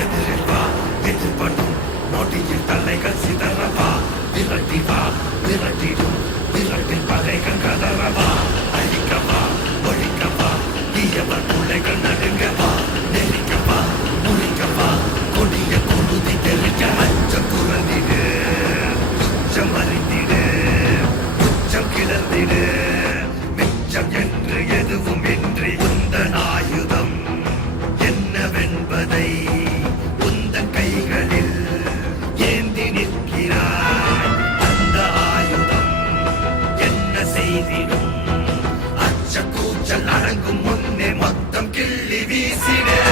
எதிரில் வா எதிர்படும் நோட்டியில் தலைகள் சிதறவா? விரட்டி வா விரட்டிடும் விரட்டில் பகைகள் கதறவா? அழிக்கவா ஒழிக்கவா? தீயவர் பிள்ளைகள் நடுங்கவா? நெருங்கவா முறிக்கவா? கொடிய கொழுதி தெரிக்க அச்சம் குரலிடு உச்சம் அறிந்திடு. உச்சம் கிளந்திடு மிச்சம் என்று எதுவும் இன்றி உந்தன் ஆயுதம் என்னவென்பதை വീസിടും അച്ചക്കൂച്ചൽ അടങ്ങും മുന്നേ മൊത്തം കിള്ളി വീസിടും